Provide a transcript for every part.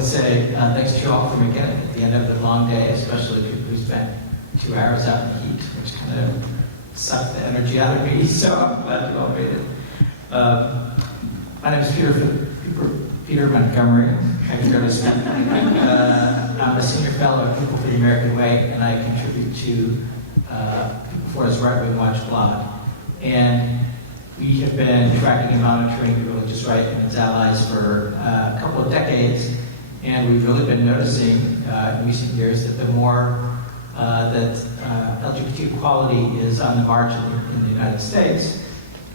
want to say thanks to you all for making it at the end of the long day, especially people who spent 2 hours out in the heat, which kind of sucked the energy out of me, so I'm glad you all made it. My name is Peter Montgomery. I can barely speak. I'm a senior fellow at People for the American Way, and I contribute to People for His Right Wing Watch blog. And we have been tracking and monitoring the religious right and its allies for a couple of decades, and we've really been noticing in recent years that the more that LGBT equality is on the margin in the United States,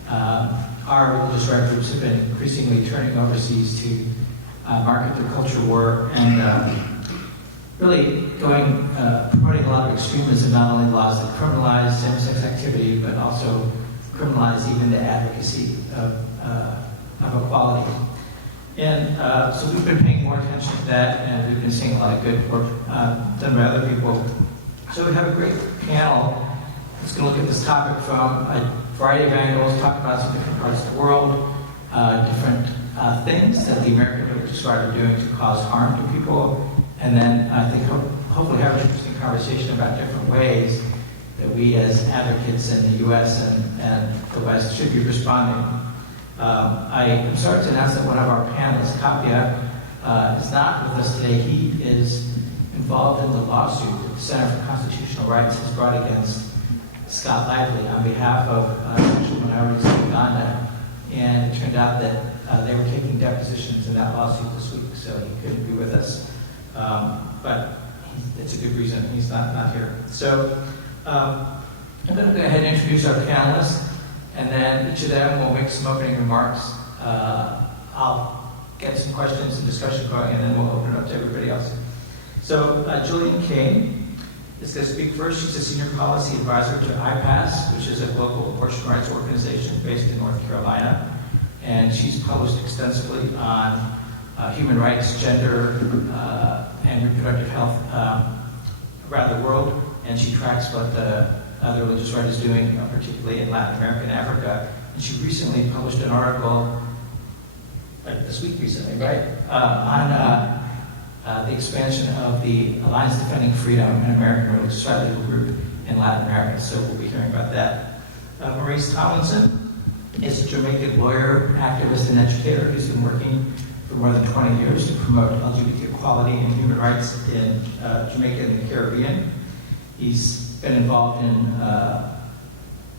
our religious right groups have been increasingly turning overseas to market their culture war and really promoting a lot of extremism, not only laws that criminalize same-sex activity, but also criminalize even the advocacy of equality. And so we've been paying more attention to that, and we've been seeing a lot of good work done by other people. So we have a great panel that's going to look at this topic from a variety of angles, talk about some different parts of the world, different things that the American religious right are doing to cause harm to people, and then I think hopefully have an interesting conversation about different ways that we as advocates in the U.S. and the West should be responding. I am sorry to announce that one of our panelists, Kapia, is not with us today. He is involved in the lawsuit that the Center for Constitutional Rights has brought against Scott Lively on behalf of sexual minorities in Uganda. And it turned out that they were taking depositions in that lawsuit this week, so he couldn't be with us. But it's a good reason he's not here. So I'm going to go ahead and introduce our panelists, and then each of them will make some opening remarks. I'll get some questions and discussion going, and then we'll open it up to everybody else. So Gillian Kane is going to speak first. She's a senior policy advisor to IPAS, which is a global abortion rights organization based in North Carolina. And she's published extensively on human rights, gender, and reproductive health around the world. And she tracks what the religious right is doing, particularly in Latin America and Africa. And she recently published an article, like this week recently, right, on the expansion of the Alliance Defending Freedom, an American religious right legal group in Latin America. So we'll be hearing about that. Maurice Tomlinson is a Jamaican lawyer, activist, and educator who's been working for more than 20 years to promote LGBT equality and human rights in Jamaica and the Caribbean. He's been involved in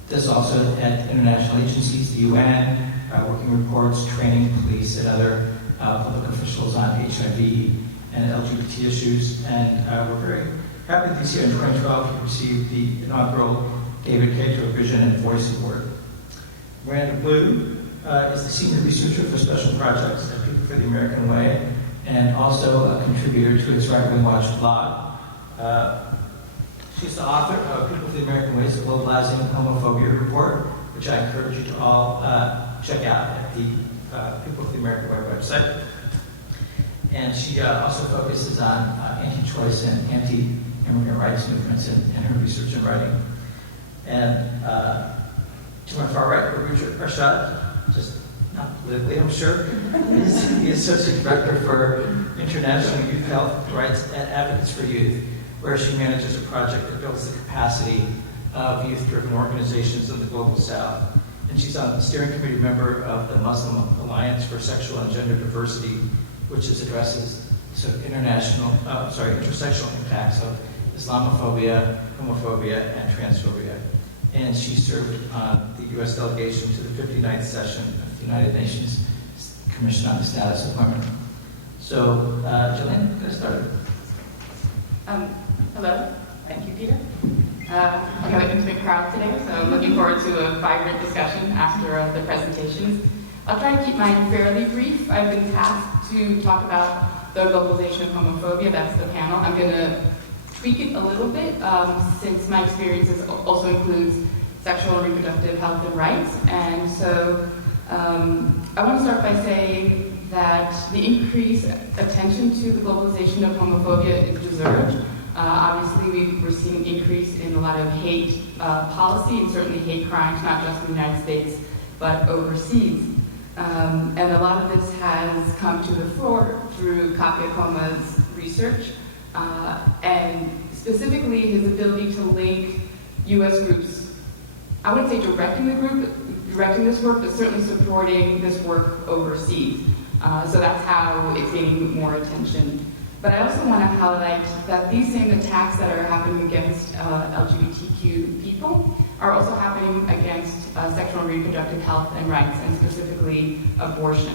this also at international agencies, the UN, working reports, training police and other public officials on HIV and LGBT issues. And we're very happy that this year in 2012 he received the inaugural David Cato Vision and Voice Award. Miranda is the senior researcher for special projects at People for the American Way and also a contributor to its Right Wing Watch blog. She's the author of People for the American Way's Globalizing Homophobia report, which I encourage you to all check out at the People for the American Way website. And she also focuses on anti-choice and anti-immigrant rights movements in her research and writing. And to my far right, Urooj, Arshad, just not politically, I'm sure, is the Associate Director for International Youth Health Rights and Advocates for Youth, where she manages a project that builds the capacity of youth-driven organizations in the Global South. And she's on the steering committee member of the Muslim Alliance for Sexual and Gender Diversity, which addresses sort of intersectional impacts of Islamophobia, homophobia, and transphobia. And she served on the U.S. delegation to the 59th session of the United Nations Commission on the Status of Women. So, Gillian, get us started. Hello. Thank you, Peter. We have an intimate crowd today, so I'm looking forward to a vibrant discussion after the presentations. I'll try to keep mine fairly brief. I've been tasked to talk about the globalization of homophobia. That's the panel. I'm going to tweak it a little bit since my experiences also includes sexual and reproductive health and rights. And so I want to start by saying that the increased attention to the globalization of homophobia is deserved. Obviously, we're seeing an increase in a lot of hate policy and certainly hate crimes, not just in the United States, but overseas. And a lot of this has come to the fore through Kapiakoma's research, and specifically his ability to link U.S. groups, I wouldn't say directing this work, but certainly supporting this work overseas. So that's how it's gaining more attention. But I also want to highlight that these same attacks that are happening against LGBTQ people are also happening against sexual and reproductive health and rights, and specifically abortion.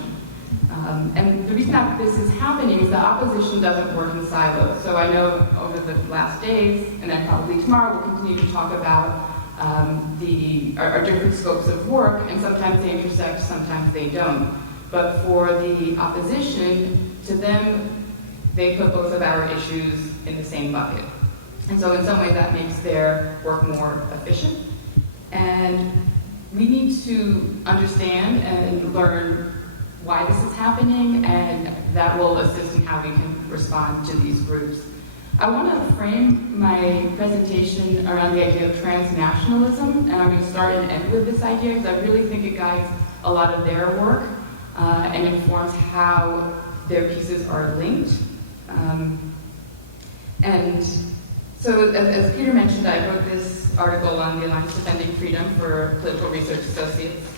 And the reason that this is happening is the opposition doesn't work in silos. So I know over the last days, and then probably tomorrow, we'll continue to talk about our different scopes of work, and sometimes they intersect, sometimes they don't. But for the opposition, to them, they put both of our issues in the same bucket. And so in some ways that makes their work more efficient. And we need to understand and learn why this is happening, and that will assist in how we can respond to these groups. I want to frame my presentation around the idea of transnationalism, and I'm going to start and end with this idea because I really think it guides a lot of their work and informs how their pieces are linked. And so, as Peter mentioned, I wrote this article on the Alliance Defending Freedom for Political Research Associates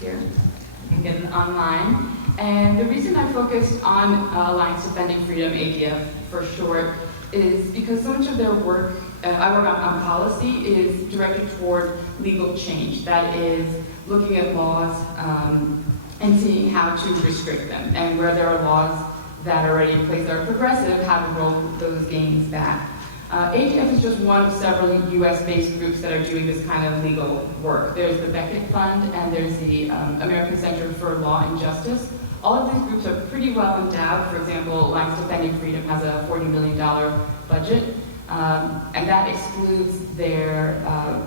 here. You can get it online. And the reason I focused on Alliance Defending Freedom, ADF for short, is because so much of their work, I work on policy, is directed toward legal change. That is looking at laws and seeing how to restrict them, and where there are laws that are already in place that are progressive, how to roll those gains back. ADF is just one of several US-based groups that are doing this kind of legal work. There's the Beckett Fund, and there's the American Center for Law and Justice. All of these groups are pretty well endowed. For example, Alliance Defending Freedom has a $40 million budget, and that excludes their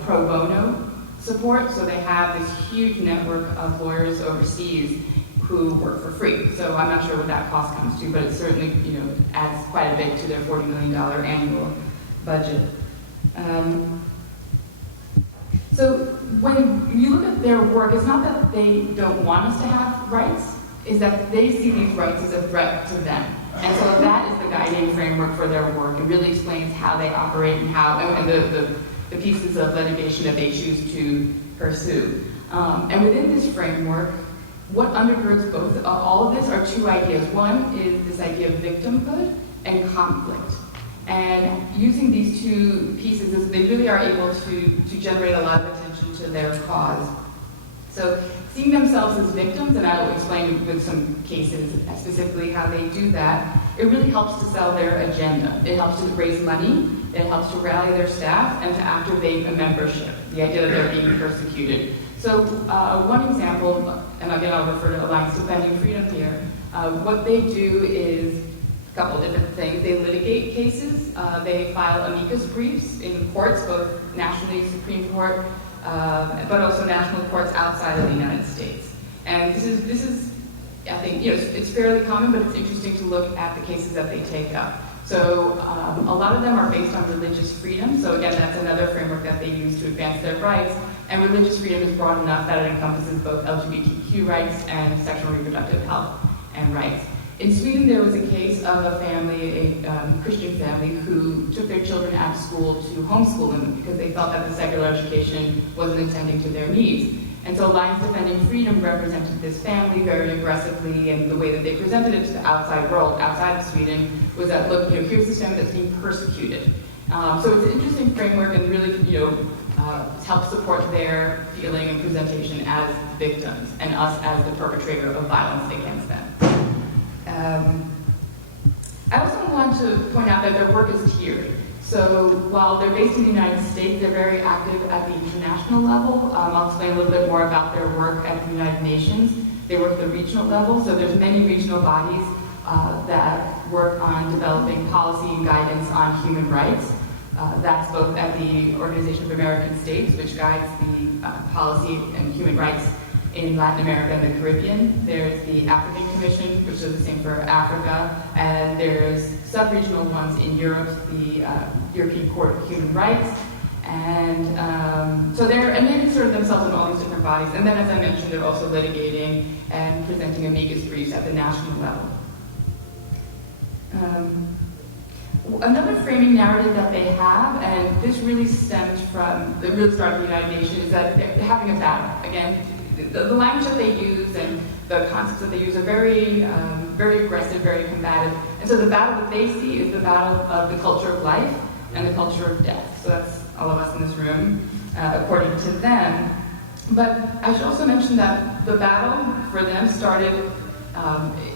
pro bono support. So they have this huge network of lawyers overseas who work for free. So I'm not sure what that cost comes to, but it certainly, adds quite a bit to their $40 million annual budget. So when you look at their work, it's not that they don't want us to have rights, it's that they see these rights as a threat to them. And so that is the guiding framework for their work. It really explains how they operate and the pieces of litigation that they choose to pursue. And within this framework, what undergirds both all of this are two ideas. One is this idea of victimhood and conflict. And using these two pieces, they really are able to generate a lot of attention to their cause. So seeing themselves as victims, and I will explain with some cases specifically how they do that, it really helps to sell their agenda. It helps to raise money, it helps to rally their staff, and to activate a membership, the idea that they're being persecuted. So one example, and again I'll refer to Alliance Defending Freedom here, what they do is a couple of different things. They litigate cases, they file amicus briefs in courts, both nationally, Supreme Court, but also national courts outside of the United States. And this is, I think, it's fairly common, but it's interesting to look at the cases that they take up. So a lot of them are based on religious freedom. So again, that's another framework that they use to advance their rights. And religious freedom is broad enough that it encompasses both LGBTQ rights and sexual and reproductive health and rights. In Sweden, there was a case of a family, a Christian family, who took their children out of school to homeschool them because they felt that the secular education wasn't attending to their needs. And so Alliance Defending Freedom represented this family very aggressively, and the way that they presented it to the outside world, outside of Sweden, was that, look, here's this family that's being persecuted. So it's an interesting framework, and really, helps support their feeling and presentation as victims, and us as the perpetrator of violence against them. I also want to point out that their work is tiered. So while they're based in the United States, they're very active at the international level. I'll explain a little bit more about their work at the United Nations. They work at the regional level, so there's many regional bodies that work on developing policy and guidance on human rights. That's both at the Organization of American States, which guides the policy and human rights in Latin America and the Caribbean. There's the African Commission, which is the same for Africa, and there's sub-regional ones in Europe, the European Court of Human Rights, And so they insert themselves in all these different bodies. And then, as I mentioned, they're also litigating and presenting amicus briefs at the national level. Another framing narrative that they have, and this really stems from the real start of the United Nations, is that they're having a battle. Again, the language that they use and the concepts that they use are very, very aggressive, very combative. And so the battle that they see is the battle of the culture of life and the culture of death. So that's all of us in this room, according to them. But I should also mention that the battle for them started,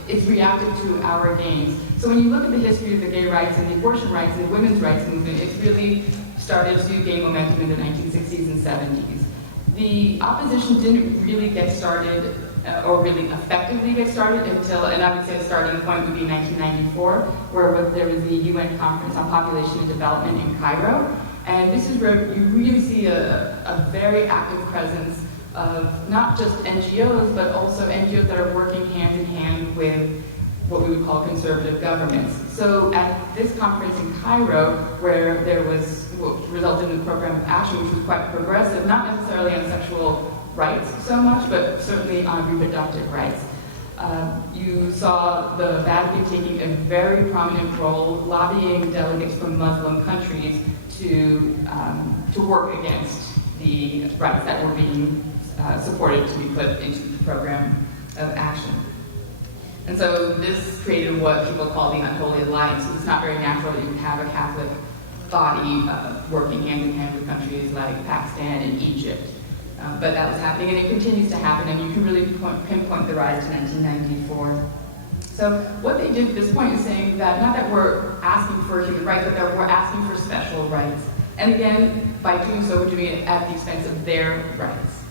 it's reactive to our gains. So when you look at the history of the gay rights and the abortion rights and the women's rights movement, it's really started to gain momentum in the 1960s and 70s. The opposition didn't really get started, or really effectively get started until, and I would say the starting point would be 1994, where there was the UN Conference on Population and Development in Cairo. And this is where you really see a very active presence of not just NGOs, but also NGOs that are working hand in hand with what we would call conservative governments. So at this conference in Cairo, where there was what resulted in a program of action which was quite progressive, not necessarily on sexual rights so much, but certainly on reproductive rights. You saw the Vatican taking a very prominent role, lobbying delegates from Muslim countries to work against the rights that were being supported to be put into the program of action. And so this created what people call the unholy alliance. So it's not very natural that you would have a Catholic body working hand in hand with countries like Pakistan and Egypt. But that was happening, and it continues to happen, and you can really pinpoint the rise to 1994. So what they did at this point is saying that not that we're asking for human rights, but that we're asking for special rights. And again, by doing so, we're doing it at the expense of their rights.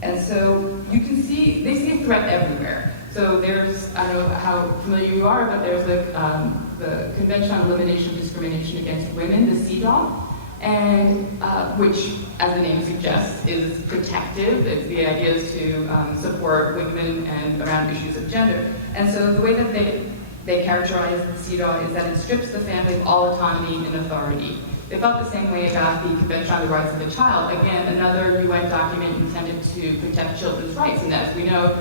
And so you can see, they see a threat everywhere. So there's, I don't know how familiar you are, but there's the Convention on Elimination of Discrimination Against Women, the CEDAW, and which, as the name suggests, is protective. The idea is to support women and around issues of gender. And so the way that they characterize the CEDAW is that it strips the family of all autonomy and authority. They felt the same way about the Convention on the Rights of the Child. Again, another UN document intended to protect children's rights. And as we know,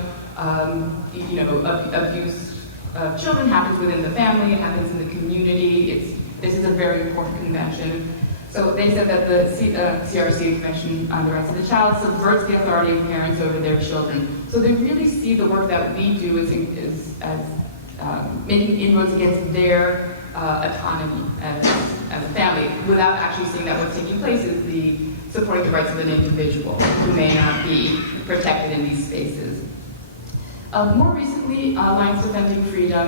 abuse of children happens within the family, it happens in the community. This is a very important convention. So they said that the CRC, Convention on the Rights of the Child, subverts the authority of parents over their children. So they really see the work that we do as making inroads against their autonomy as a family, without actually seeing that what's taking place is the supporting the rights of an individual who may not be protected in these spaces. More recently, Alliance Defending Freedom,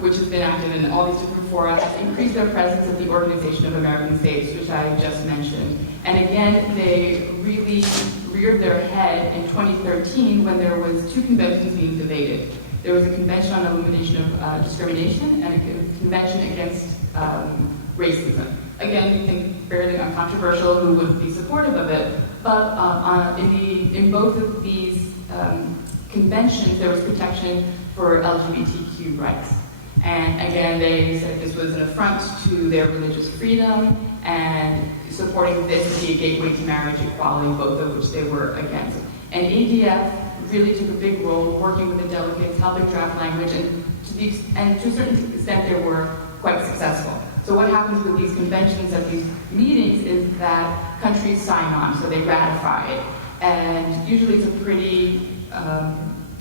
which has been active in all these different fora, has increased their presence at the Organization of American States, which I just mentioned. And again, they really reared their head in 2013 when there was two conventions being debated. There was a Convention on Elimination of Discrimination and a Convention against Racism. Again, you think fairly uncontroversial, who would be supportive of it, but in both of these conventions, there was protection for LGBTQ rights. And again, they said this was an affront to their religious freedom, and supporting this to be a gateway to marriage equality, both of which they were against. And ADF really took a big role working with the delegates, helping draft language, and to a certain extent they were quite successful. So what happens with these conventions at these meetings is that countries sign on, so they ratify it. And usually it's a pretty,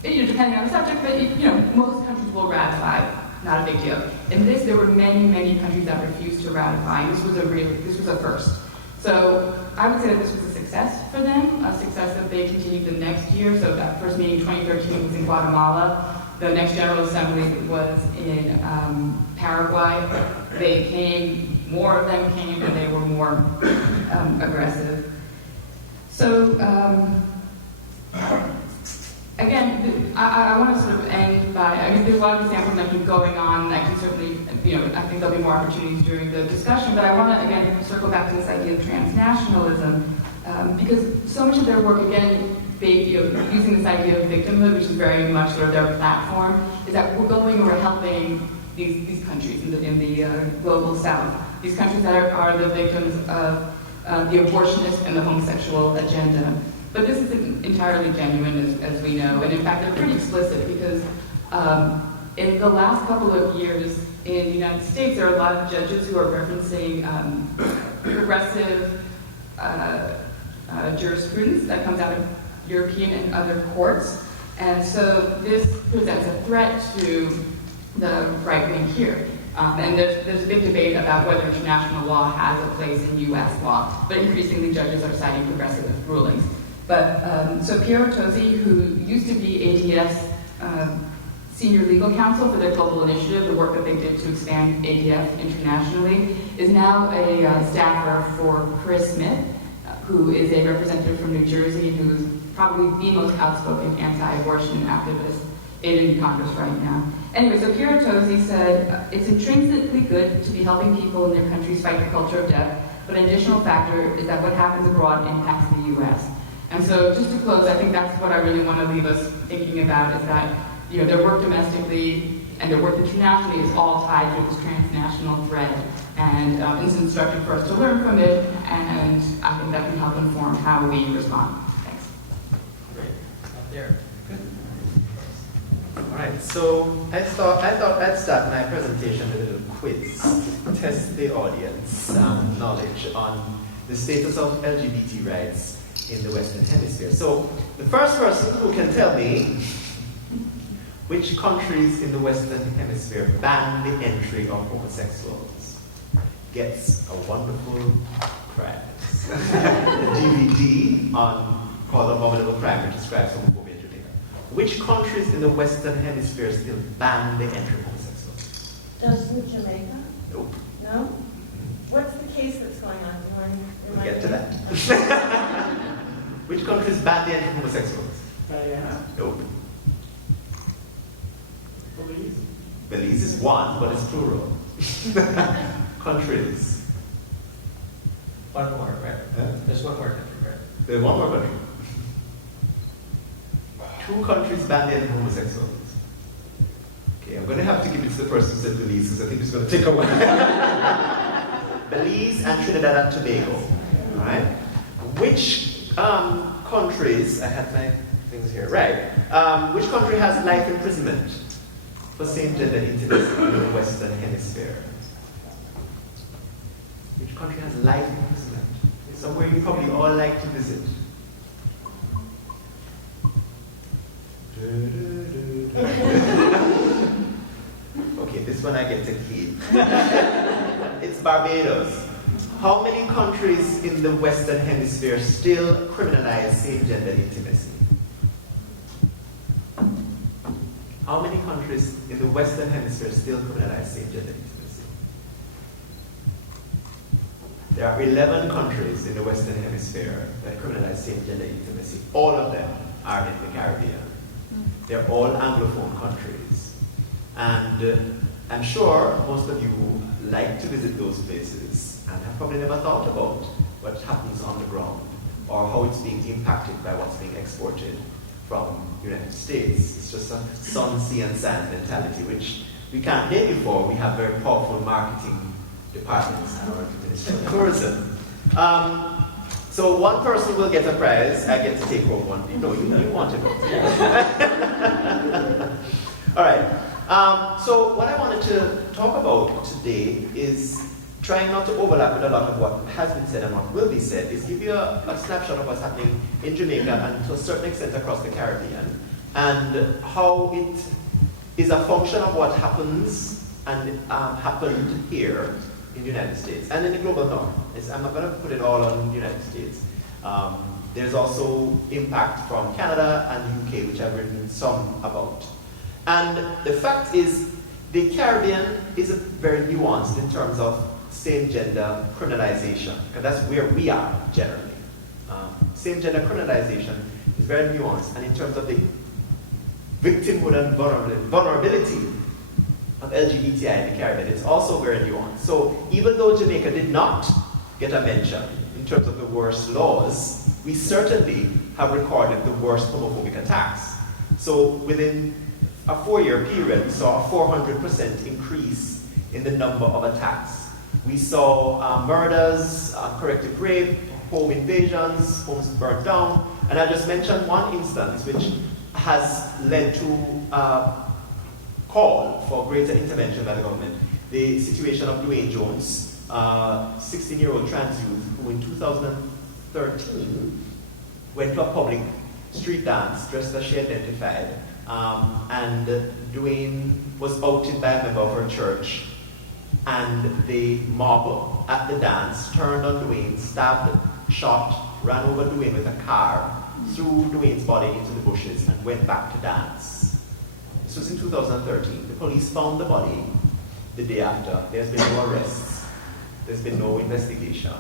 depending on the subject, but most countries will ratify, not a big deal. In this, there were many, many countries that refused to ratify, and this was a first. So I would say that this was a success for them, a success that they continued the next year. So that first meeting in 2013 was in Guatemala. The next General Assembly was in Paraguay. They came, more of them came, and they were more aggressive. So again, I want to sort of end by, there's a lot of examples that keep going on. I can certainly, I think there'll be more opportunities during the discussion, but I want to, again, circle back to this idea of transnationalism, because so much of their work, again, using this idea of victimhood, which is very much sort of their platform, is that we're going and we're helping these countries in the global south. These countries that are the victims of the abortionist and the homosexual agenda. But this isn't entirely genuine, as we know, and in fact, they're pretty explicit because in the last couple of years in the United States, there are a lot of judges who are referencing progressive jurisprudence that comes out of European and other courts. And so this presents a threat to the right wing here. And there's a big debate about whether international law has a place in US law, but increasingly judges are citing progressive rulings. But so Piero Tosi, who used to be ADF's senior legal counsel for their global initiative, the work that they did to expand ADF internationally, is now a staffer for Chris Smith, who is a representative from New Jersey, who's probably the most outspoken anti-abortion activist in Congress right now. Anyway, so Piero Tosi said, it's intrinsically good to be helping people in their countries fight the culture of death, but an additional factor is that what happens abroad impacts the U.S. And so just to close, I think that's what I really want to leave us thinking about, is that their work domestically and their work internationally is all tied to this transnational thread. And it's instructive for us to learn from it, and I think that can help inform how we respond. Thanks. Great. Up there. Good. All right, so I thought I'd start my presentation with a little quiz to test the audience knowledge on the status of LGBT rights in the Western Hemisphere. So the first person who can tell me which countries in the Western Hemisphere ban the entry of homosexuals gets a wonderful prize. A DVD called Abominable Crime, which describes homophobia in Jamaica. Which countries in the Western Hemisphere still ban the entry of homosexuals? Doesn't Jamaica? Nope. No? What's the case that's going on? We'll get to that. Which countries ban the entry of homosexuals? Guyana. Nope. Belize. Belize is one, but it's plural. Countries. One more, right? There's one more country, right? There's one more country. Two countries ban the entry of homosexuals. Okay, I'm going to have to give it to the person who said Belize, because I think it's going to take a while. Belize and Trinidad and Tobago. All right. Which countries? I had my things here. Right. Which country has life imprisonment for same-gender intimacy in the Western Hemisphere? Which country has life imprisonment? It's somewhere you probably all like to visit. Okay, this one I get to keep. It's Barbados. How many countries in the Western Hemisphere still criminalize same-gender intimacy? How many countries in the Western Hemisphere still criminalize same-gender intimacy? There are 11 countries in the Western Hemisphere that criminalize same-gender intimacy. All of them are in the Caribbean. They're all Anglophone countries. And I'm sure most of you like to visit those places and have probably never thought about what happens on the ground or how it's being impacted by what's being exported from the United States. It's just a sun, sea, and sand mentality, which we can't blame you for. We have very powerful marketing departments in our Ministry of Tourism. So one person will get a prize. I get to take home one. No, you want it. All right. So what I wanted to talk about today is trying not to overlap with a lot of what has been said and what will be said, is give you a snapshot of what's happening in Jamaica and to a certain extent across the Caribbean, and how it is a function of what happens and happened here in the United States and in the global north. I'm not going to put it all on the United States. There's also impact from Canada and UK, which I've written some about. And the fact is, the Caribbean is very nuanced in terms of same-gender criminalization, and that's where we are generally. Same-gender criminalization is very nuanced, and in terms of the victimhood and vulnerability of LGBTI in the Caribbean, it's also very nuanced. So even though Jamaica did not get a mention in terms of the worst laws, we certainly have recorded the worst homophobic attacks. So within a 4-year period, we saw a 400% increase in the number of attacks We saw murders, corrective rape, home invasions, homes burned down. And I just mentioned one instance which has led to call for greater intervention by the government. The situation of Dwayne Jones, 16-year-old trans youth who in 2013 went to a public street dance dressed as she identified, and Dwayne was outed by a member of her church, and the mob at the dance turned on Dwayne, stabbed, shot, ran over Dwayne with a car, threw Dwayne's body into the bushes, and went back to dance. This was in 2013. The police found the body the day after. There's been no arrests. There's been no investigation.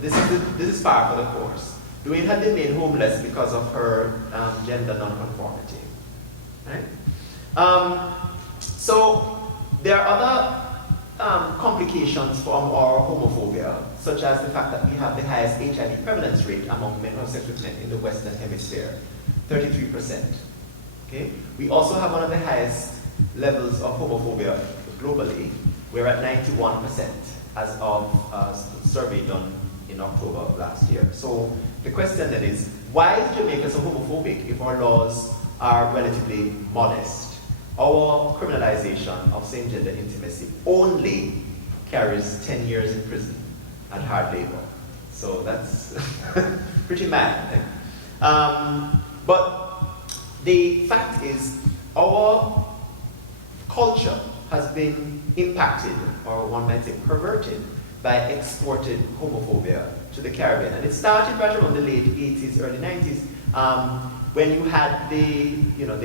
This is par for the course. Dwayne had been made homeless because of her gender nonconformity. Right? So there are other complications from our homophobia, such as the fact that we have the highest HIV prevalence rate among men who have sex with men in the Western Hemisphere, 33%. Okay? We also have one of the highest levels of homophobia globally. We're at 91% as of a survey done in October of last year. So the question then is, why is Jamaica so homophobic if our laws are relatively modest? Our criminalization of same-gender intimacy only carries 10 years in prison and hard labor. So that's pretty mad, I think. But the fact is, our culture has been impacted, or one might say perverted, by exported homophobia to the Caribbean. And it started right around the late 80s, early 90s, when you had the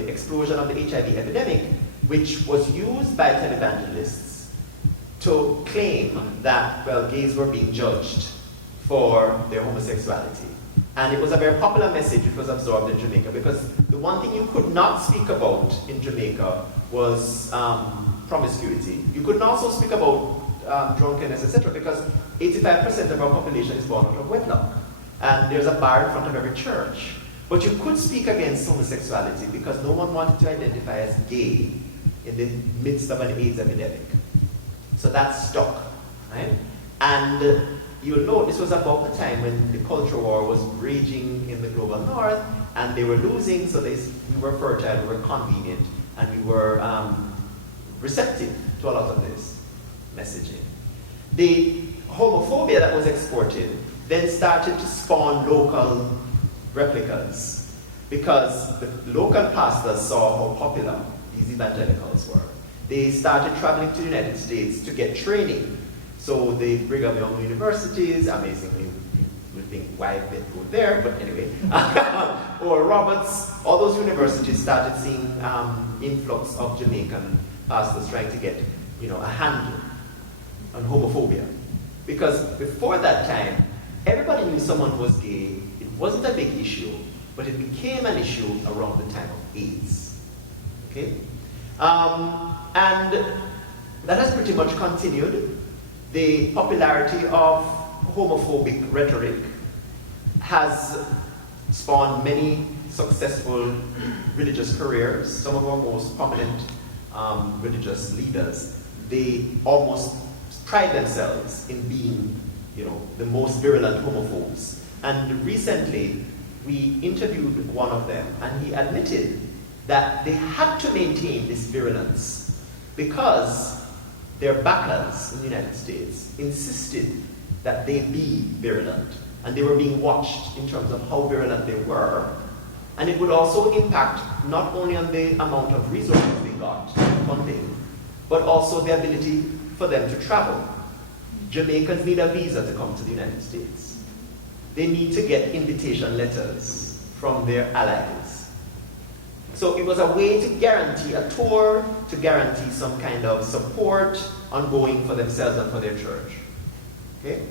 explosion of the HIV epidemic, which was used by televangelists to claim that, well, gays were being judged for their homosexuality. And it was a very popular message which was absorbed in Jamaica, because the one thing you could not speak about in Jamaica was promiscuity. You couldn't also speak about drunkenness, etc., because 85% of our population is born out of wedlock. And there's a bar in front of every church. But you could speak against homosexuality because no one wanted to identify as gay in the midst of an AIDS epidemic. So that stuck, right? And you'll know this was about the time when the culture war was raging in the global north, and they were losing, so we were fertile, we were convenient, and we were receptive to a lot of this messaging. The homophobia that was exported then started to spawn local replicas, because the local pastors saw how popular these evangelicals were. They started traveling to the United States to get training. So the Brigham Young universities, amazingly, you would think, why they go there, but anyway, or Roberts, all those universities started seeing influx of Jamaican pastors trying to get, a handle on homophobia. Because before that time, everybody knew someone was gay. It wasn't a big issue, but it became an issue around the time of AIDS. Okay? And that has pretty much continued. The popularity of homophobic rhetoric has spawned many successful religious careers. Some of our most prominent religious leaders, they almost pride themselves in being, the most virulent homophobes. And recently, we interviewed one of them, and he admitted that they had to maintain this virulence because their backers in the United States insisted that they be virulent, and they were being watched in terms of how virulent they were. And it would also impact not only on the amount of resources they got, funding, but also the ability for them to travel. Jamaicans need a visa to come to the United States. They need to get invitation letters from their allies. So it was a way to guarantee a tour, to guarantee some kind of support ongoing for themselves and for their church. Okay?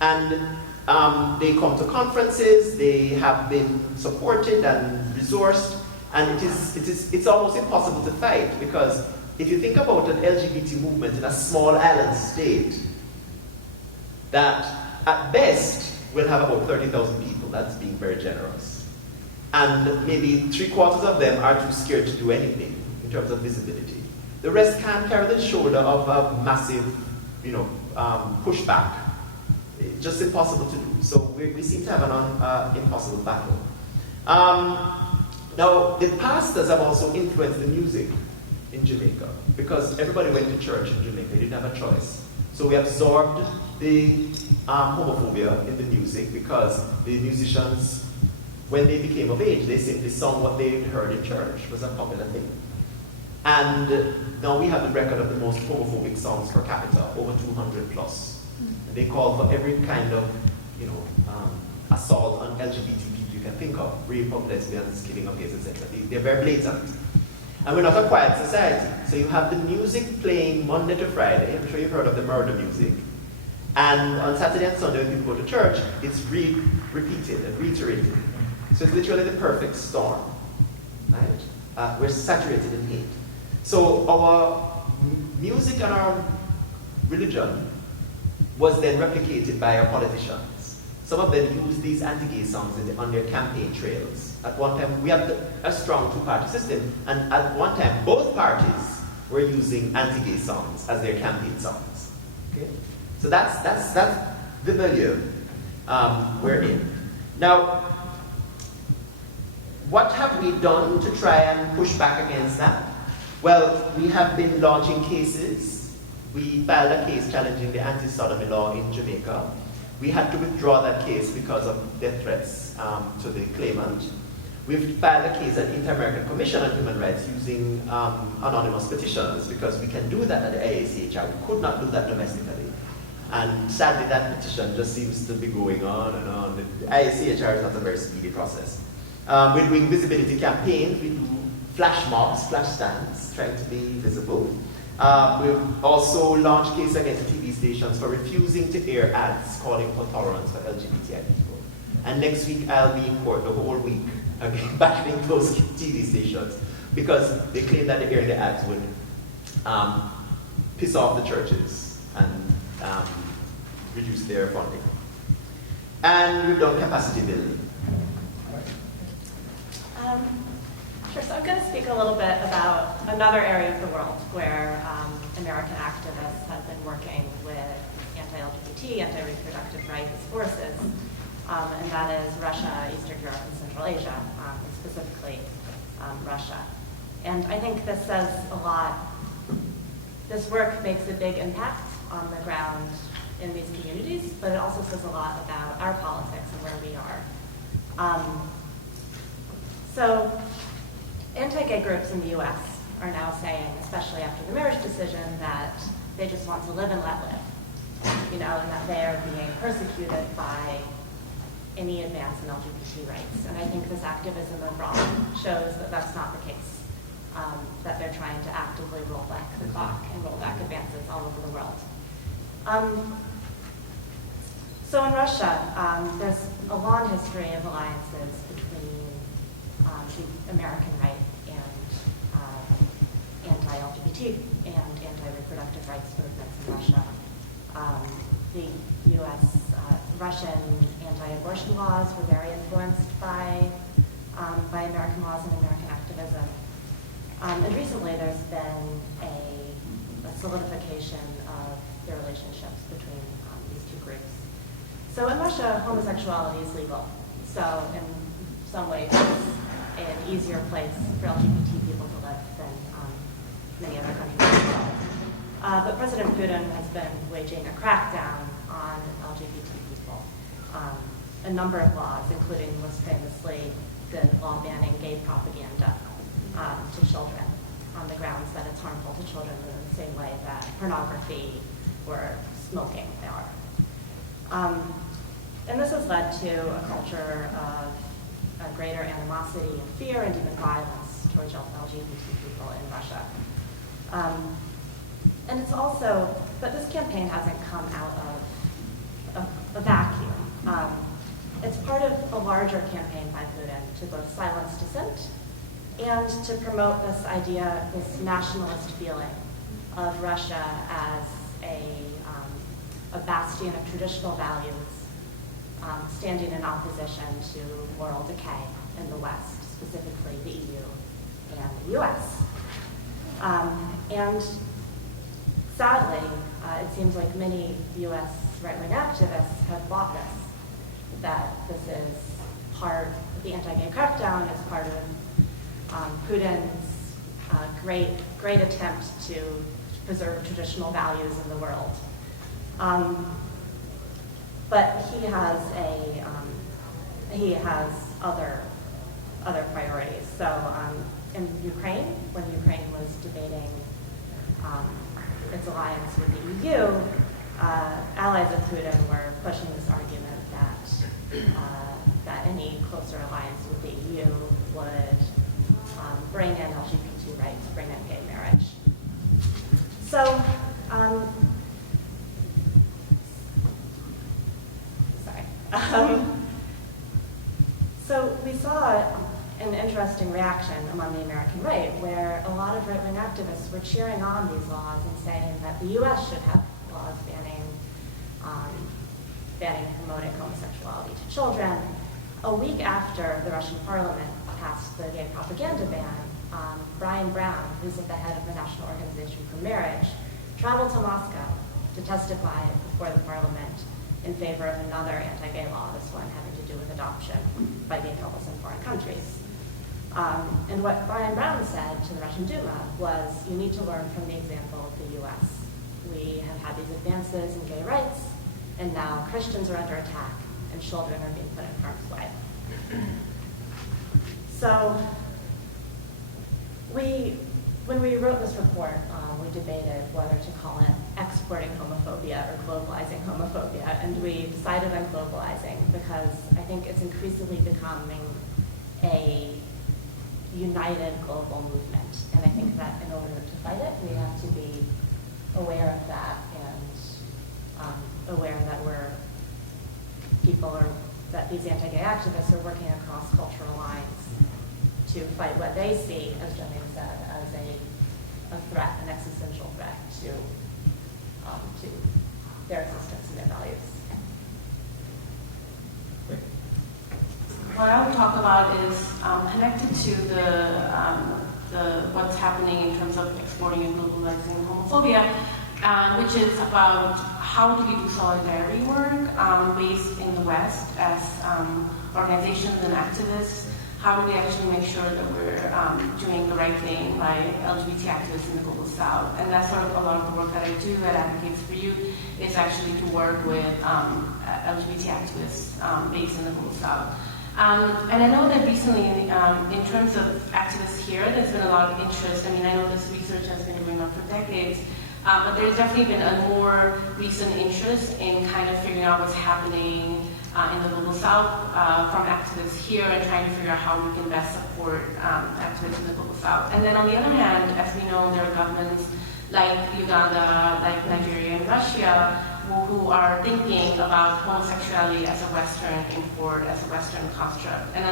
And they come to conferences, they have been supported and resourced, and it's almost impossible to fight, because if you think about an LGBT movement in a small island state, that at best will have about 30,000 people, that's being very generous. And maybe 3/4 of them are too scared to do anything in terms of visibility. The rest can't carry the shoulder of a massive, push back. It's just impossible to do. So we seem to have an impossible battle. Now, the pastors have also influenced the music in Jamaica because everybody went to church in Jamaica. They didn't have a choice. So we absorbed the homophobia in the music because the musicians, when they became of age, they simply sung what they heard in church. It was a popular thing. And now we have the record of the most homophobic songs per capita, over 200 plus. And they call for every kind of, assault on LGBT people you can think of, rape of lesbians, killing of gays, etc. They're very blatant. And we're not a quiet society. So you have the music playing Monday to Friday. I'm sure you've heard of the murder music. And on Saturday and Sunday when people go to church, it's repeated and reiterated. So it's literally the perfect storm. Right? We're saturated in hate. So our music and our religion was then replicated by our politicians. Some of them used these anti-gay songs on their campaign trails. At one time, we had a strong two-party system, and at one time, both parties were using anti-gay songs as their campaign songs. Okay? So that's the milieu we're in. Now, what have we done to try and push back against that? Well, we have been launching cases. We filed a case challenging the anti-sodomy law in Jamaica. We had to withdraw that case because of death threats to the claimant. We've filed a case at the Inter-American Commission on Human Rights using anonymous petitions because we can do that at the IACHR. We could not do that domestically. And sadly, that petition just seems to be going on and on. The IACHR is not a very speedy process. We're doing visibility campaigns. We do flash mobs, flash stands, trying to be visible. We've also launched cases against TV stations for refusing to air ads calling for tolerance for LGBTI people. And next week, I'll be in court the whole week again, battling those TV stations because they claim that the airing the ads would piss off the churches and reduce their funding. And we've done capacity building. Sure, so I'm going to speak a little bit about another area of the world where American activists have been working with anti-LGBT, anti-reproductive rights forces, and that is Russia, Eastern Europe, and Central Asia, and specifically Russia. And I think this says a lot. This work makes a big impact on the ground in these communities, but it also says a lot about our politics and where we are. So anti-gay groups in the US are now saying, especially after the marriage decision, that they just want to live and let live, and that they are being persecuted by any advance in LGBT rights. And I think this activism abroad shows that that's not the case, that they're trying to actively roll back the clock and roll back advances all over the world. So in Russia, there's a long history of alliances between the American right and anti-LGBT and anti-reproductive rights movements in Russia. The Russian anti-abortion laws were very influenced by American laws and American activism. And recently there's been a solidification of the relationships between these two groups. So in Russia, homosexuality is legal. So in some ways, it's an easier place for LGBT people to live than many other countries in the world. But President Putin has been waging a crackdown on LGBT people. A number of laws, including most famously the law banning gay propaganda to children on the grounds that it's harmful to children in the same way that pornography or smoking are. And this has led to a culture of a greater animosity and fear and even violence towards LGBT people in Russia. And it's also, but this campaign hasn't come out of a vacuum. It's part of a larger campaign by Putin to both silence dissent and to promote this idea, this nationalist feeling of Russia as a bastion of traditional values, standing in opposition to moral decay in the West, specifically the EU and the US. And sadly, it seems like many U.S. right-wing activists have bought this, that this is part of the anti-gay crackdown, is part of Putin's great attempt to preserve traditional values in the world. But he has other priorities. So in Ukraine, when Ukraine was debating its alliance with the EU, allies of Putin were pushing this argument that any closer alliance with the EU would bring in LGBT rights, bring in gay marriage. So, so we saw an interesting reaction among the American right, where a lot of right-wing activists were cheering on these laws and saying that the U.S. should have laws banning promoting homosexuality to children. A week after the Russian parliament passed the gay propaganda ban, Brian Brown, who's at the head of the National Organization for Marriage, traveled to Moscow to testify before the parliament in favor of another anti-gay law, this one having to do with adoption by gay couples in foreign countries. And what Brian Brown said to the Russian Duma was, you need to learn from the example of the US. We have had these advances in gay rights, and now Christians are under attack, and children are being put in harm's way. So when we wrote this report, we debated whether to call it exporting homophobia or globalizing homophobia, and we decided on globalizing because I think it's increasingly becoming a united global movement. And I think that in order to fight it, we have to be aware of that and aware that that these anti-gay activists are working across cultural lines to fight what they see, as Gillian said, as a threat, an existential threat to their existence and their values. What I would talk about is connected to the what's happening in terms of exporting and globalizing homophobia, which is about how do we do solidarity work based in the West as organizations and activists. How do we actually make sure that we're doing the right thing by LGBT activists in the Global South? And that's sort of a lot of the work that I do at Advocates for Youth is actually to work with LGBT activists based in the Global South. And I know that recently, in terms of activists here, there's been a lot of interest. I mean, I know this research has been going on for decades, but there's definitely been a more recent interest in kind of figuring out what's happening in the Global South from activists here and trying to figure out how we can best support activists in the Global South. And then on the other hand, as we know, there are governments like Uganda, like Nigeria and Russia, who are thinking about homosexuality as a Western import, as a Western construct. And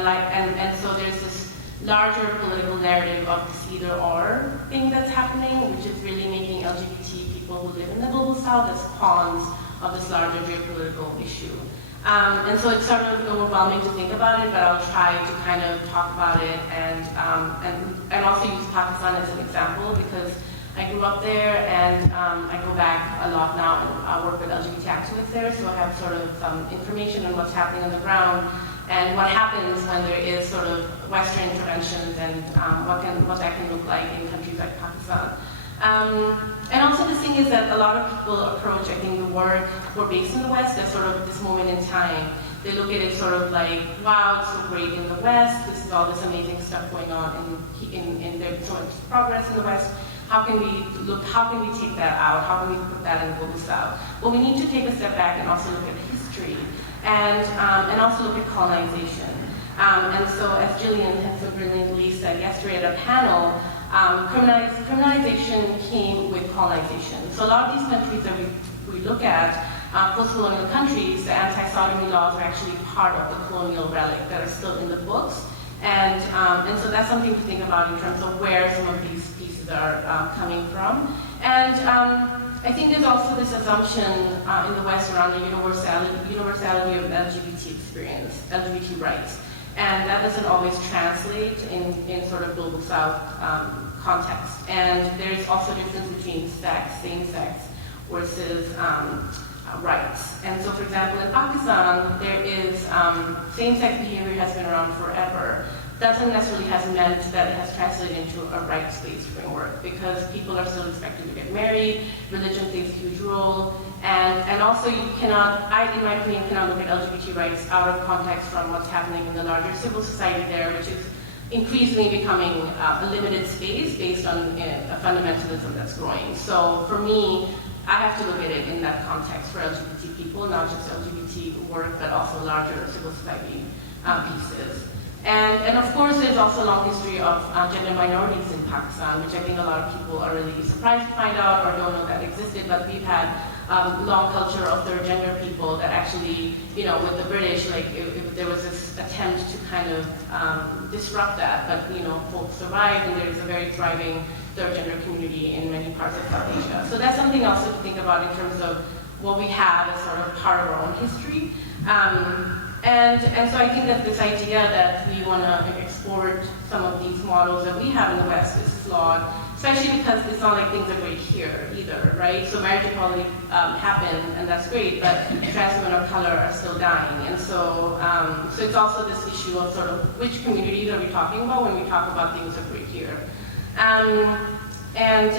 so there's this larger political narrative of this either-or thing that's happening, which is really making LGBT people who live in the Global South as pawns of this larger geopolitical issue. And so it's sort of overwhelming to think about it, but I'll try to kind of talk about it and also use Pakistan as an example because I grew up there and I go back a lot now and I work with LGBT activists there, so I have sort of some information on what's happening on the ground and what happens when there is sort of Western interventions and what that can look like in countries like Pakistan. And also the thing is that a lot of people approach, I think, the work we're based in the West as sort of this moment in time. They look at it sort of like, wow, it's so great in the West, this is all this amazing stuff going on and there's so much progress in the West. How can we take that out? How can we put that in the Global South? Well, we need to take a step back and also look at history and also look at colonization. And so as Gillian had so brilliantly said yesterday at a panel, criminalization came with colonization. So a lot of these countries that we look at, post-colonial countries, the anti-sodomy laws are actually part of the colonial relic that are still in the books. And so that's something to think about in terms of where some of these pieces are coming from. And I think there's also this assumption in the West around the universality of LGBT experience, LGBT rights. And that doesn't always translate in sort of Global South context. And there's also a difference between sex, same sex, versus rights. And so, for example, in Pakistan, there is same-sex behavior has been around forever. Doesn't necessarily has meant that it has translated into a rights-based framework, because people are still expected to get married, religion plays a huge role, and also you cannot, in my opinion, cannot look at LGBT rights out of context from what's happening in the larger civil society there, which is increasingly becoming a limited space based on a fundamentalism that's growing. So for me, I have to look at it in that context for LGBT people, not just LGBT work, but also larger civil society pieces. And of course, there's also a long history of gender minorities in Pakistan, which I think a lot of people are really surprised to find out or don't know that existed, but we've had long culture of third gender people that actually, with the British, there was this attempt to kind of disrupt that, but, folks survived, and there's a very thriving third gender community in many parts of South Asia. So that's something also to think about in terms of what we have as sort of part of our own history. And so I think that this idea that we want to export some of these models that we have in the West is flawed, especially because it's not like things are great here either, right? So marriage equality happened, and that's great, but trans women of color are still dying. And so, so it's also this issue of sort of which communities are we talking about when we talk about things are great here. And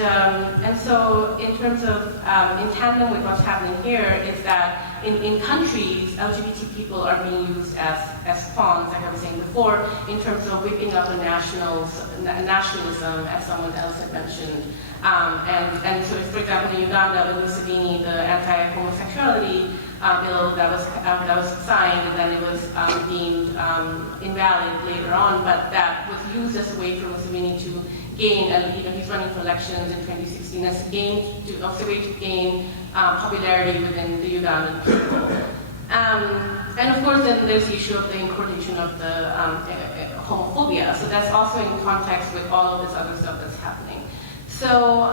so in terms of, in tandem with what's happening here is that in countries, LGBT people are being used as pawns, like I was saying before, in terms of whipping up a nationalism, as someone else had mentioned. And so, for example, in Uganda, with Museveni, the anti-homosexuality bill that was signed, and then it was deemed invalid later on, but that was used as a way for Museveni to gain, and he's running for elections in 2016 as a way to gain popularity within the Ugandan people. And of course, then there's the issue of the importation of the homophobia. So that's also in context with all of this other stuff that's happening. So,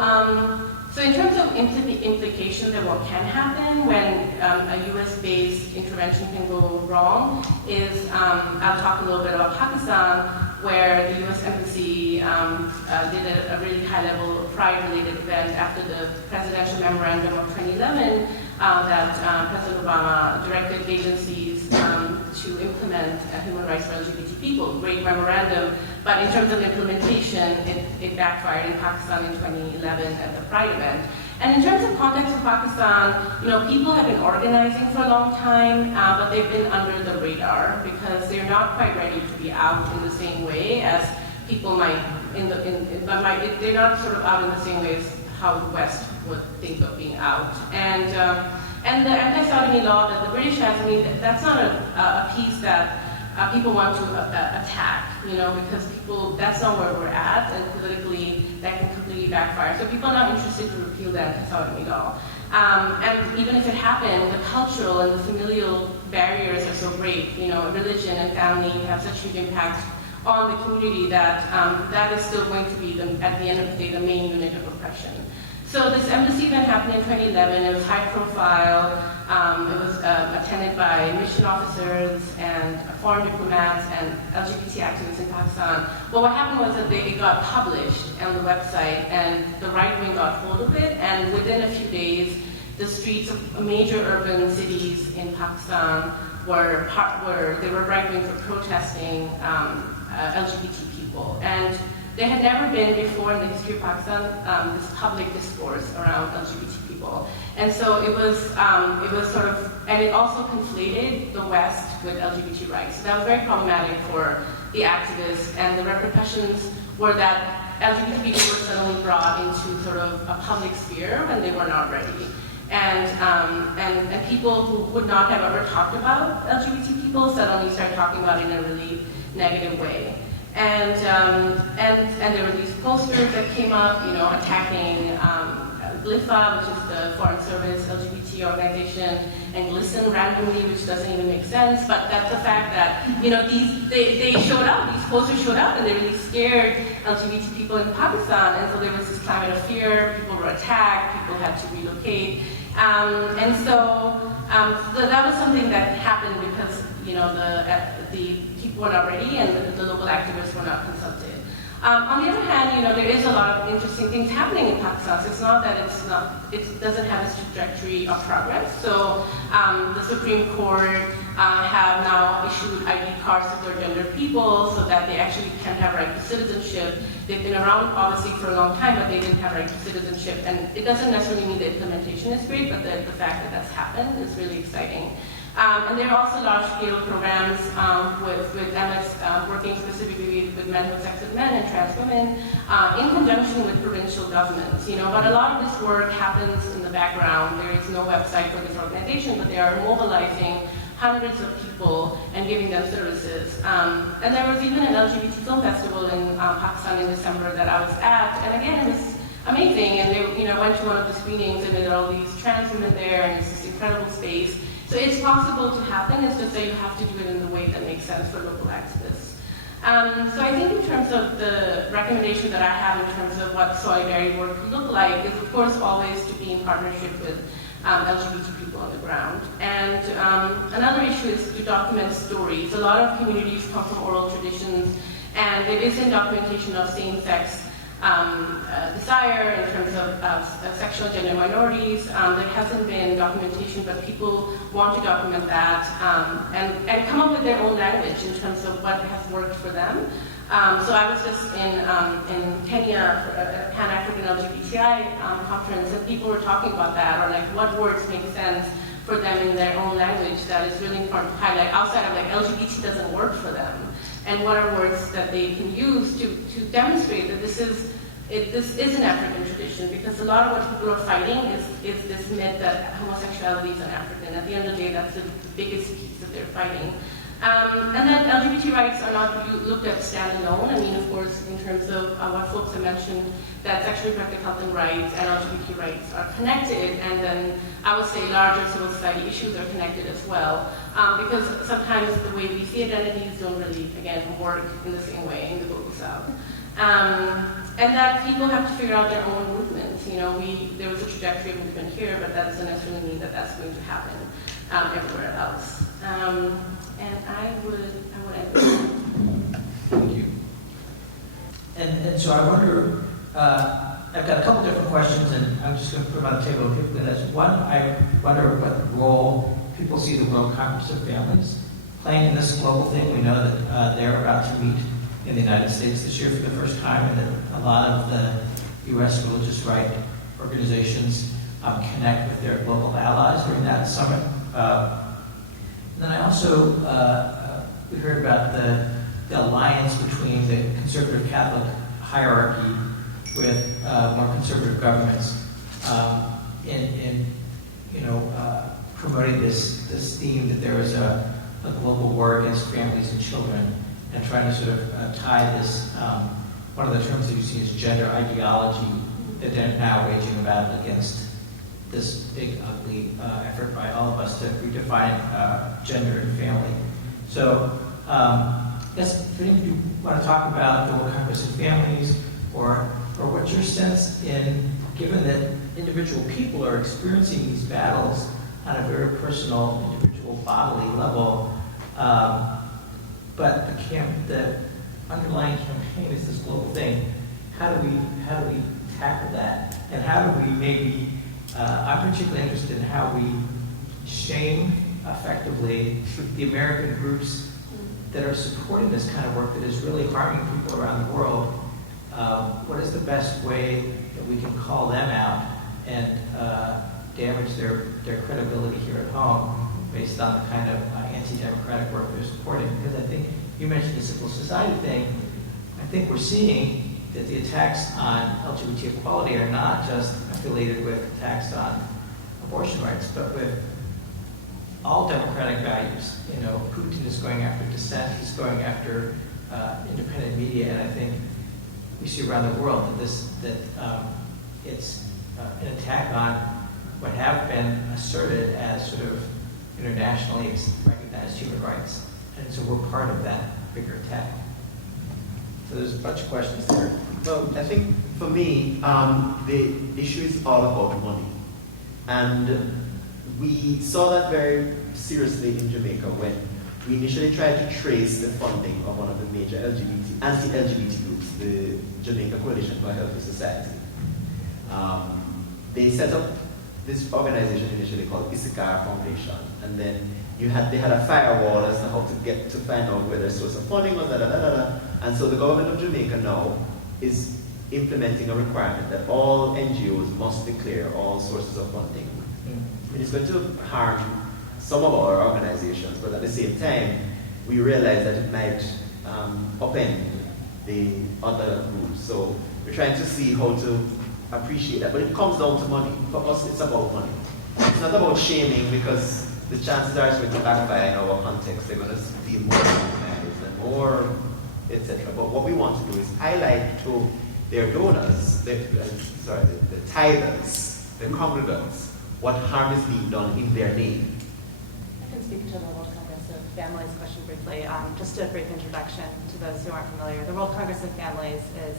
so in terms of implications of what can happen when a US-based intervention can go wrong is, I'll talk a little bit about Pakistan, where the US Embassy did a really high-level pride-related event after the presidential memorandum of 2011 that President Obama directed agencies to implement human rights for LGBT people. Great memorandum, but in terms of implementation, it backfired in Pakistan in 2011 at the Pride event. And in terms of context of Pakistan, people have been organizing for a long time, but they've been under the radar because they're not quite ready to be out in the same way as people might. They're not sort of out in the same way as how the West would think of being out. And the anti-sodomy law that the British has, that's not a piece that people want to attack, because that's not where we're at, and politically that can completely backfire. So people are not interested to repeal the anti-sodomy law. And even if it happened, the cultural and the familial barriers are so great. Religion and family have such huge impact on the community that that is still going to be, at the end of the day, the main unit of oppression. So this embassy event happened in 2011. It was high profile. It was attended by mission officers and foreign diplomats and LGBT activists in Pakistan. Well, what happened was that it got published on the website, and the right wing got hold of it, and within a few days, the streets of major urban cities in Pakistan were right wing for protesting LGBT people. And there had never been before in the history of Pakistan this public discourse around LGBT people. And so it was sort of, and it also conflated the West with LGBT rights. So that was very problematic for the activists, and the repercussions were that LGBT people were suddenly brought into sort of a public sphere when they were not ready. And people who would not have ever talked about LGBT people suddenly started talking about it in a really negative way. And there were these posters that came up, attacking GLIFA, which is the Foreign Service LGBT organization, and GLISTEN randomly, which doesn't even make sense. But that's the fact that they showed up. These posters showed up, and they really scared LGBT people in Pakistan. And so there was this climate of fear. People were attacked. People had to relocate. And so that was something that happened because the people were not ready, and the local activists were not consulted. On the other hand, there is a lot of interesting things happening in Pakistan. So it's not that it doesn't have this trajectory of progress. So the Supreme Court have now issued ID cards to third gender people so that they actually can have right to citizenship. They've been around obviously for a long time, but they didn't have right to citizenship. And it doesn't necessarily mean the implementation is great, but the fact that that's happened is really exciting. And there are also large-scale programs with MS working specifically with men who have sex with men and trans women in conjunction with provincial governments. But a lot of this work happens in the background. There is no website for this organization, but they are mobilizing hundreds of people and giving them services. And there was even an LGBT film festival in Pakistan in December that I was at, and again, it was amazing. And they went to one of the screenings and there are all these trans women there, and it's this incredible space. So it's possible to happen, it's just that you have to do it in the way that makes sense for local activists. So I think in terms of the recommendation that I have in terms of what solidarity work could look like is, of course, always to be in partnership with LGBT people on the ground. And another issue is to document stories. A lot of communities come from oral traditions, and there isn't documentation of same-sex desire in terms of sexual gender minorities. There hasn't been documentation, but people want to document that and come up with their own language in terms of what has worked for them. So I was just in Kenya for a Pan-African LGBTI conference, and people were talking about that, or like what words make sense for them in their own language that is really important to highlight outside of like LGBT doesn't work for them. And what are words that they can use to demonstrate that this is an African tradition, because a lot of what people are fighting is this myth that homosexuality is an African. At the end of the day, that's the biggest piece that they're fighting. And then LGBT rights are not looked at standalone. I mean, of course, in terms of what folks have mentioned, that sexually reproductive health and rights and LGBT rights are connected, and then I would say larger civil society issues are connected as well. Because sometimes the way we see identities don't really, again, work in the same way in the Global South. And that people have to figure out their own movements. There was a trajectory of movement here, but that doesn't necessarily mean that that's going to happen everywhere else. And I would end with that. Thank you. And so I wonder, I've got a couple different questions, and I'm just going to put them on the table quickly. That's one, I wonder what role people see the World Congress of Families playing in this global thing. We know that they're about to meet in the United States this year for the first time, and that a lot of the U.S. religious right organizations connect with their global allies during that summit. And then I also, we heard about the alliance between the conservative Catholic hierarchy with more conservative governments in promoting this theme that there is a global war against families and children, and trying to sort of tie this, one of the terms that you see is gender ideology, that they're now waging a battle against this big, ugly effort by all of us to redefine gender and family. So, yes, if any of you want to talk about the World Congress of Families, or what's your sense in, given that individual people are experiencing these battles on a very personal, individual, bodily level, but the underlying campaign is this global thing. How do we tackle that? And how do we maybe, I'm particularly interested in how we shame effectively the American groups that are supporting this kind of work that is really harming people around the world. What is the best way that we can call them out and damage their credibility here at home based on the kind of anti-democratic work they're supporting? Because I think you mentioned the civil society thing. I think we're seeing that the attacks on LGBT equality are not just affiliated with attacks on abortion rights, but with all democratic values. Putin is going after dissent, he's going after independent media, and I think we see around the world that it's an attack on what have been asserted as sort of internationally recognized human rights. And so we're part of that bigger attack. So there's a bunch of questions there. Well, I think for me, the issue is all about money. And we saw that very seriously in Jamaica when we initially tried to trace the funding of one of the major anti-LGBT groups, the Jamaica Coalition for a Healthy Society. They set up this organization initially called Issachar Foundation, and then they had a firewall as to how to find out where their source of funding was, and so the government of Jamaica now is implementing a requirement that all NGOs must declare all sources of funding. And it's going to harm some of our organizations, but at the same time, we realize that it might upend the other groups. So we're trying to see how to appreciate that, but it comes down to money. For us, it's about money. It's not about shaming, because the chances are it's going to backfire in our context. They're going to feel more organized and more, etc. But what we want to do is highlight to their donors, the tithers, the congregants, what harm is being done in their name. I can speak to the World Congress of Families question briefly. Just a brief introduction to those who aren't familiar. The World Congress of Families is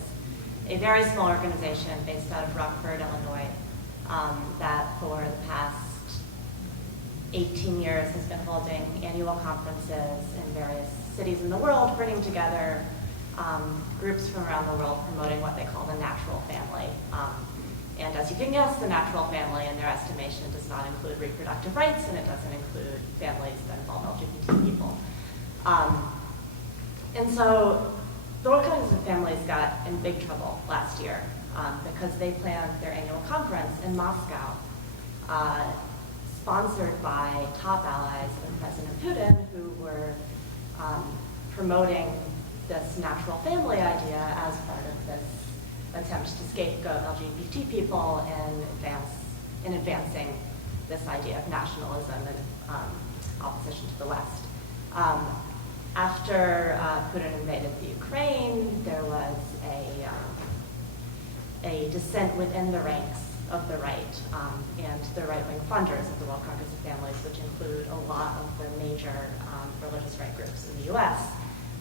a very small organization based out of Rockford, Illinois, that for the past 18 years has been holding annual conferences in various cities in the world, bringing together groups from around the world promoting what they call the natural family. And as you can guess, the natural family, in their estimation, does not include reproductive rights, and it doesn't include families that involve LGBT people. And so the World Congress of Families got in big trouble last year because they planned their annual conference in Moscow, sponsored by top allies of President Putin, who were promoting this natural family idea as part of this attempt to scapegoat LGBT people in advancing this idea of nationalism and opposition to the West. After Putin invaded the Ukraine, there was a dissent within the ranks of the right and the right-wing funders of the World Congress of Families, which include a lot of the major religious right groups in the U.S.,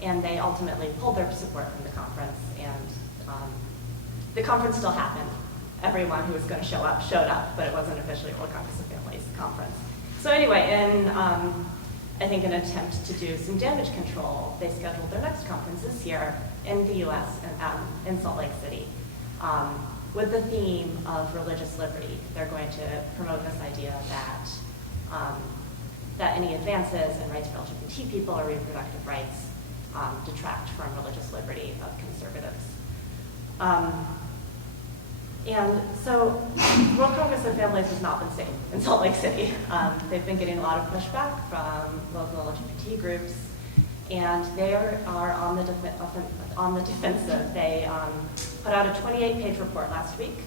and they ultimately pulled their support from the conference, and the conference still happened. Everyone who was going to show up showed up, but it wasn't officially a World Congress of Families conference. So anyway, in I think an attempt to do some damage control, they scheduled their next conference this year in the U.S. and in Salt Lake City with the theme of religious liberty. They're going to promote this idea that any advances in rights for LGBT people or reproductive rights detract from religious liberty of conservatives. And so World Congress of Families has not been safe in Salt Lake City. They've been getting a lot of pushback from local LGBT groups, and they are on the defensive. They put out a 28-page report last week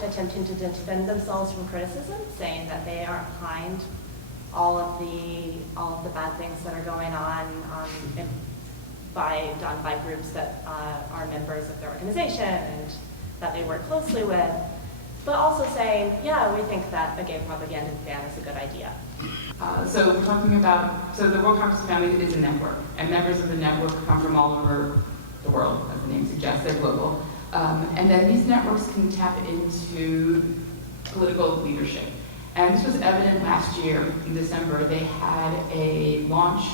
attempting to defend themselves from criticism, saying that they aren't behind all of the bad things that are going on done by groups that are members of their organization and that they work closely with, but also saying, yeah, we think that a gay propaganda ban is a good idea. So we're talking about, so the World Congress of Families is a network, and members of the network come from all over the world, as the name suggests, they're global. And then these networks can tap into political leadership. And this was evident last year in December. They had a launch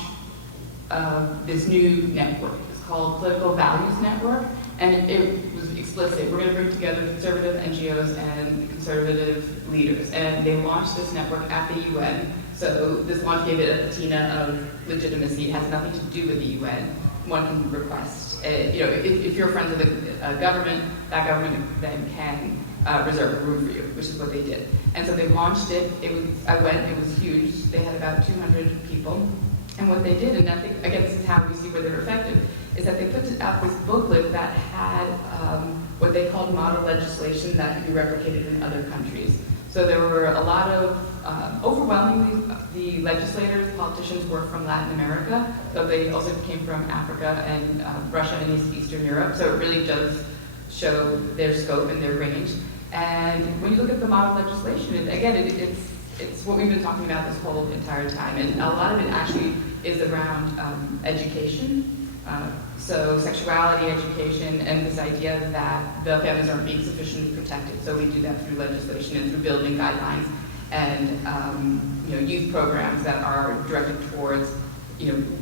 of this new network. It's called Political Values Network, and it was explicit. We're going to bring together conservative NGOs and conservative leaders. And they launched this network at the UN. So this launch gave it a patina of legitimacy. It has nothing to do with the UN. One can request, if you're friends with a government, that government then can reserve a room for you, which is what they did. And so they launched it. I went. It was huge. They had about 200 people. And what they did, and I think, again, this is how we see where they're effective, is that they put out this booklet that had what they called model legislation that could be replicated in other countries. So there were a lot of, overwhelmingly, the legislators, politicians were from Latin America, though they also came from Africa and Russia and Eastern Europe. So it really does show their scope and their range. And when you look at the model legislation, it's what we've been talking about this whole entire time. And a lot of it actually is around education. So sexuality education and this idea that the families aren't being sufficiently protected. So we do that through legislation and through building guidelines and youth programs that are directed towards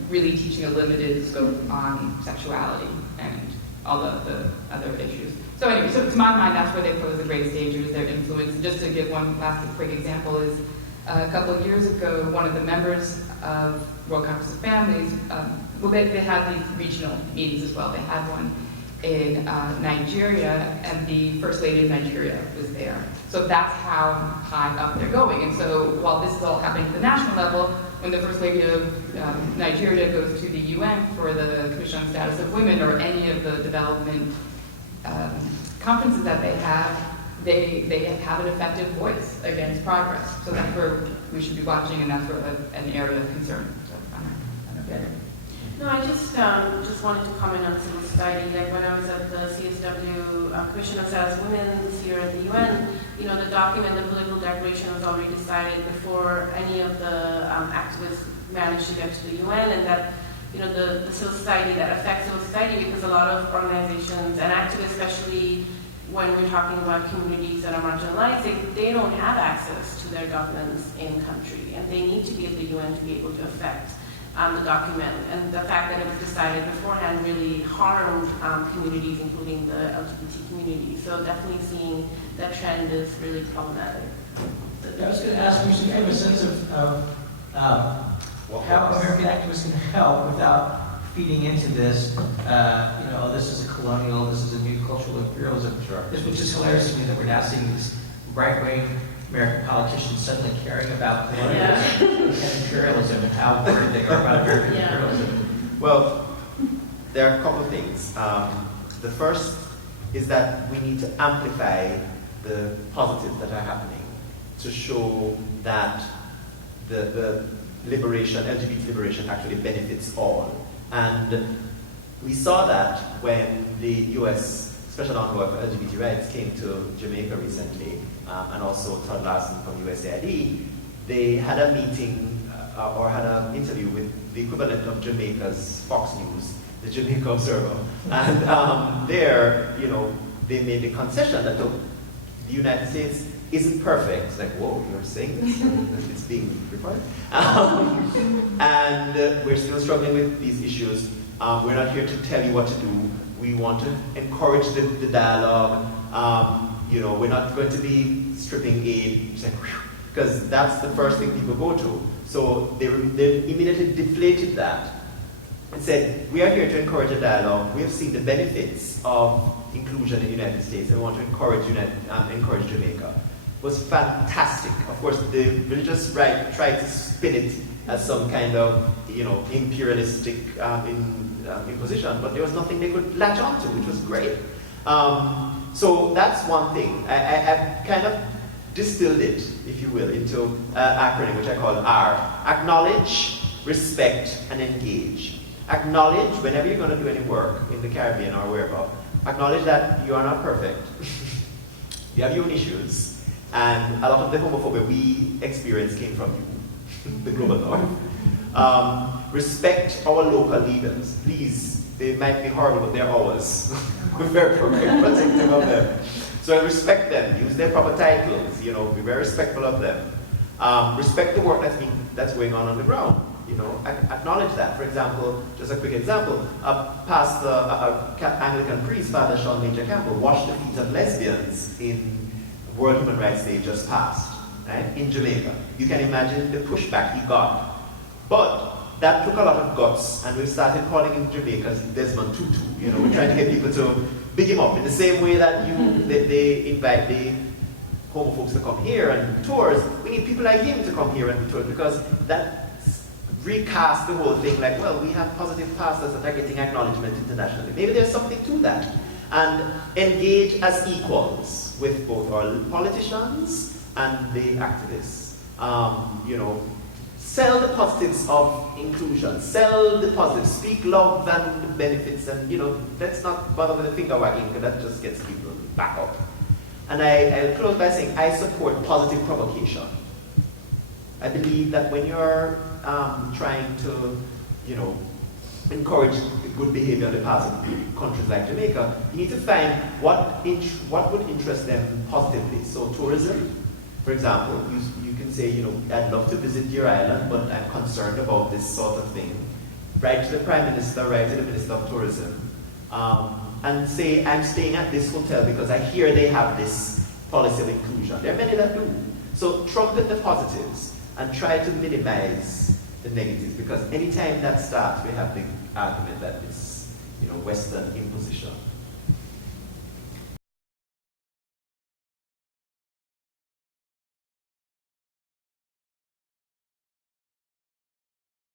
really teaching a limited scope on sexuality and all the other issues. So anyway, so to my mind, that's where they pose the greatest dangers, their influence. And just to give one last quick example is, a couple of years ago, one of the members of World Congress of Families, they had these regional meetings as well. They had one in Nigeria, and the First Lady of Nigeria was there. So that's how high up they're going. And so while this is all happening at the national level, when the First Lady of Nigeria goes to the UN for the Commission on Status of Women or any of the development conferences that they have an effective voice against progress. So that's where we should be watching, and that's where an area of concern. So, I don't get it. No, I just wanted to comment on civil society. Like when I was at the CSW Commission on Status of Women this year at the UN, the document, the political declaration was already decided before any of the activists managed to get to the UN, and that the civil society that affects civil society, because a lot of organizations and activists, especially when we're talking about communities that are marginalized, they don't have access to their governments in country, and they need to be at the UN to be able to affect the document. And the fact that it was decided beforehand really harmed communities, including the LGBT community. So definitely seeing that trend is really problematic. I was going to ask, we should have a sense of how American activists can help without feeding into this, this is a colonial, this is a new cultural imperialism. Sure. Which is hilarious to me that we're now seeing these right-wing American politicians suddenly caring about colonialism and imperialism and how worried they are about American imperialism. Well, there are a couple of things. The first is that we need to amplify the positives that are happening to show that the liberation, LGBT liberation, actually benefits all. And we saw that when the U.S. Special Envoy for LGBT Rights came to Jamaica recently, and also Todd Larson from USAID. They had a meeting or had an interview with the equivalent of Jamaica's Fox News, the Jamaica Observer. And there, they made the concession that the United States isn't perfect. It's like, whoa, you're saying this? It's being reported. And we're still struggling with these issues. We're not here to tell you what to do. We want to encourage the dialogue. We're not going to be stripping aid, because that's the first thing people go to. So they immediately deflated that and said, we are here to encourage a dialogue. We have seen the benefits of inclusion in the United States, and we want to encourage Jamaica. It was fantastic. Of course, the religious right tried to spin it as some kind of, imperialistic imposition, but there was nothing they could latch onto, which was great. So that's one thing. I kind of distilled it, if you will, into an acronym which I call R. Acknowledge, respect, and engage. Acknowledge, whenever you're going to do any work in the Caribbean or wherever, acknowledge that you are not perfect. You have your own issues, and a lot of the homophobia we experience came from you, the global north. Respect our local leaders. Please, they might be horrible, but they're ours. We're very protective of them. So respect them, use their proper titles, be very respectful of them. Respect the work that's going on the ground. Acknowledge that. For example, just a quick example, Anglican priest, Father Sean Major Campbell, washed the feet of lesbians in World Human Rights Day just passed, right, in Jamaica. You can imagine the pushback he got. But that took a lot of guts, and we started calling him Jamaica's Desmond Tutu. We're trying to get people to big him up in the same way that they invite the homophobes to come here and tours. We need people like him to come here and tour, because that recast the whole thing like, well, we have positive pastors that are getting acknowledgement internationally. Maybe there's something to that. And engage as equals with both our politicians and the activists. Sell the positives of inclusion. Sell the positives. Speak love and the benefits. And, let's not bother with the finger wagging, because that just gets people back up. And I'll close by saying I support positive provocation. I believe that when you're trying to, encourage good behavior on the part of countries like Jamaica, you need to find what would interest them positively. So tourism, for example, you can say, I'd love to visit your island, but I'm concerned about this sort of thing. Write to the Prime Minister, write to the Minister of Tourism, and say, I'm staying at this hotel because I hear they have this policy of inclusion. There are many that do. So trumpet the positives and try to minimize the negatives, because anytime that starts, we have the argument that it's Western imposition.